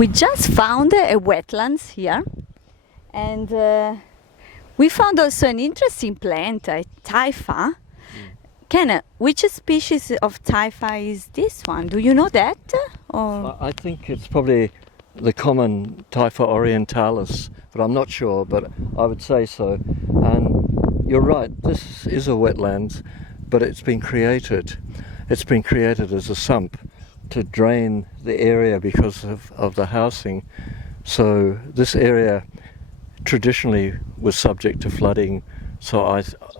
We just found a wetlands here, and we found also an interesting plant, a Typha. Ken, which species of Typha is this one? Do you know that? Or? I think it's probably the common Typha orientalis, but I'm not sure, but I would say so. And you're right, this is a wetland, but it's been created. It's been created as a sump to drain the area because of the housing. So this area traditionally was subject to flooding, so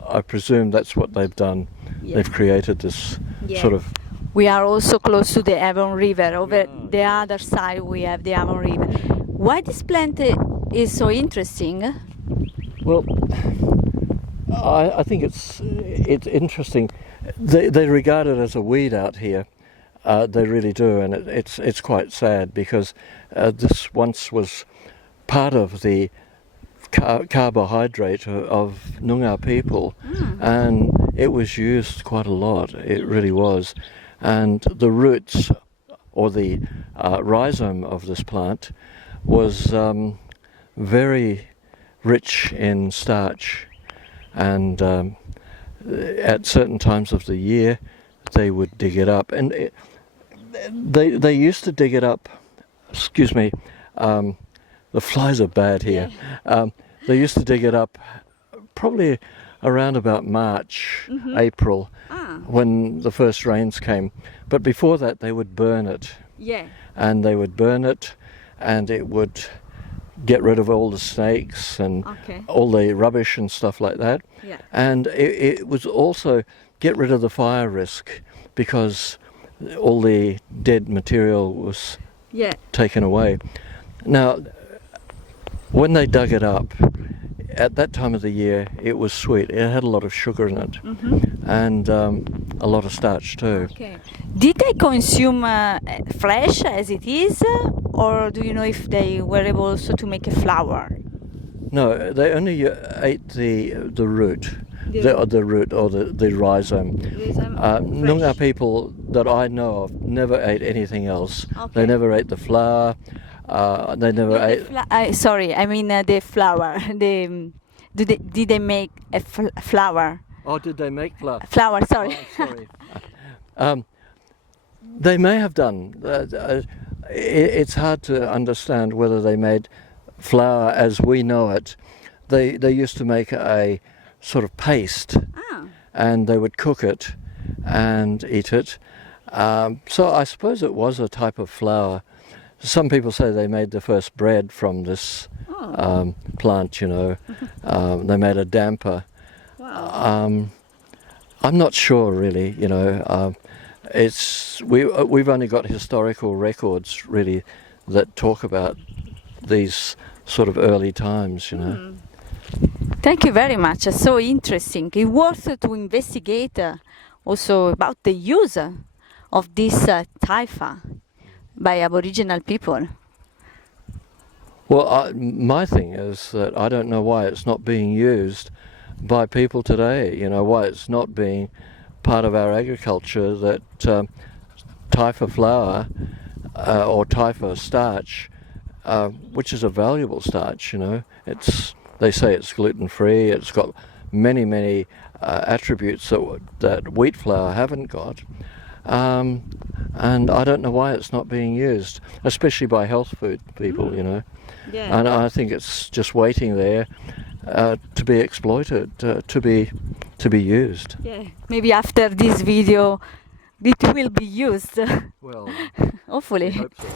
I presume that's what they've done. Yeah. They've created this sort of... We are also close to the Avon River. Over the other side we have the Avon River. Why this plant is so interesting? Well, I think it's interesting. They regard it as a weed out here. They really do, and it's quite sad because this once was part of the carbohydrate of Noongar people, and it was used quite a lot. It really was, and the roots or the rhizome of this plant was very rich in starch, and at certain times of the year they would dig it up, and they used to dig it up. Excuse me. The flies are bad here. Yeah. They used to dig it up probably around about March, April, when the first rains came. But before that, they would burn it. Yeah. And they would burn it, and it would get rid of all the snakes and all the rubbish and stuff like that. Yeah. And it was also get rid of the fire risk because all the dead material was taken away. Now, when they dug it up, at that time of the year, it was sweet. It had a lot of sugar in it, and a lot of starch too. Okay. Did they consume fresh as it is, or do you know if they were able also to make a flour? No, they only ate the root, the root or the rhizome. Noongar people that I know of never ate anything else. Okay. They never ate the flour. They never ate. Sorry, I mean the flour. Did they make a flour? Oh, did they make flour? Flour, sorry. Oh, sorry. They may have done. It's hard to understand whether they made flour as we know it. They used to make a sort of paste, and they would cook it and eat it. So I suppose it was a type of flour. Some people say they made the first bread from this plant, you know. They made a damper. Wow. I'm not sure really, you know. We've only got historical records really that talk about these sort of early times, you know. Thank you very much. It's so interesting. It's worth to investigate also about the use of this Typha by Aboriginal people. Well, my thing is that I don't know why it's not being used by people today, you know, why it's not being part of our agriculture, that Typha flour or Typha starch, which is a valuable starch, you know. They say it's gluten-free, it's got many attributes that wheat flour haven't got. And I don't know why it's not being used, especially by health food people, you know. Yeah. And I think it's just waiting there to be exploited, to be used. Yeah. Maybe after this video, it will be used. Well, hopefully. I hope so.